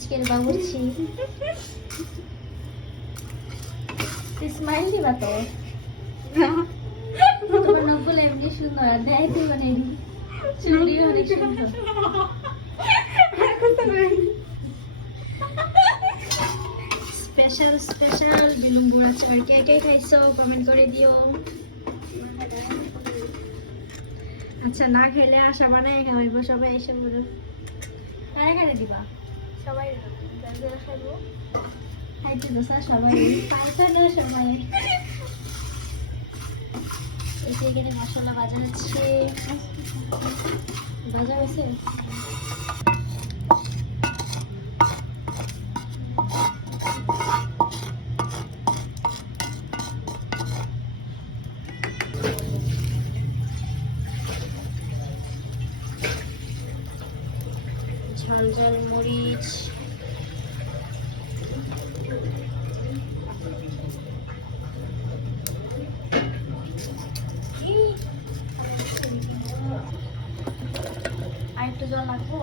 আজকের বাবুর্চি স্মাইল দিবা তো তোমার নকল এমনি সুন্দর আর দেয় তুই মানে চুড়ি অনেক সুন্দর স্পেশাল স্পেশাল বিলম্বুর আচার কে কে খাইছো কমেন্ট করে দিও। আচ্ছা না খেলে আশা বানাই খাওয়াইব সবাই এসে বলো কারে কারে দিবা সবাই যারা খাইবো খাইতে তো সবাই পাইছে না সবাই এখানে মশলা বাজা হচ্ছে বাজা হয়েছে ঝাল ঝাল মরিচ আরেকটু জল লাগবো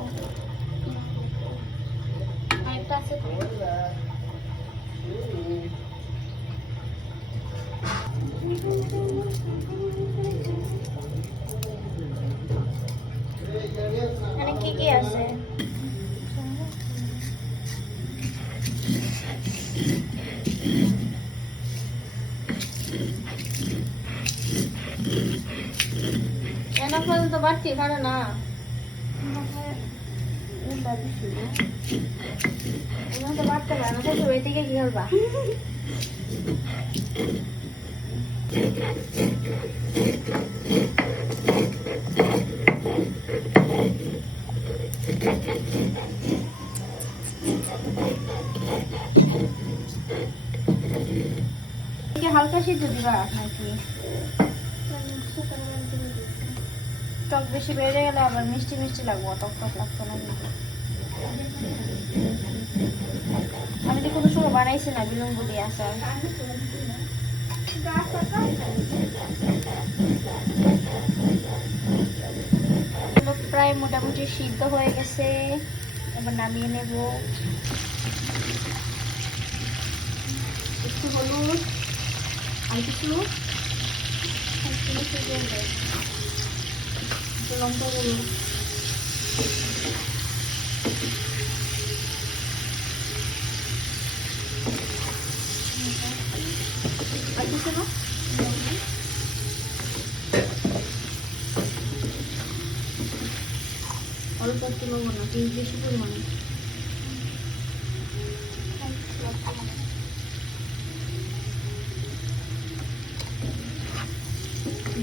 আরেকটা আছে তো মানে কি কি আছে এনা পর্যন্ত বাড়তি পারে না তো বাড়তে পারে না তো ওই দিকে কি করবা হালকা সিদ্ধ দিবা নাকি টক বেশি বেড়ে গেলে আবার মিষ্টি মিষ্টি লাগবো টক টক লাগতো না কিন্তু আমি তো কোনো সময় বানাইছি না বিলম্ব দিয়ে আচার প্রায় মোটামুটি সিদ্ধ হয়ে গেছে এবার নামিয়ে নেব একটু হলুদ আর কিছু লঙ্কা গুঁড়ো আর কিছু না অল্প একটু লবণ না বেশি পরিমাণে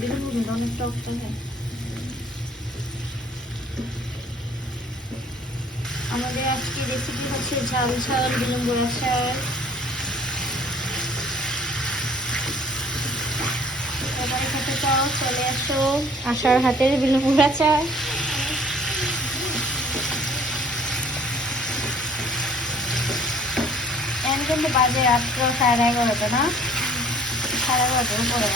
দেখুন অনেক টক টক হয় আমাদের আজকে রেসিপি হচ্ছে ঝাল ঝাল বিলম্বুর আচার সবাই খেতে চাও চলে আসো আশার হাতের বিলম্বুর আচার এখন কিন্তু বাজে রাত্র 11:30 না 11:30 উপরে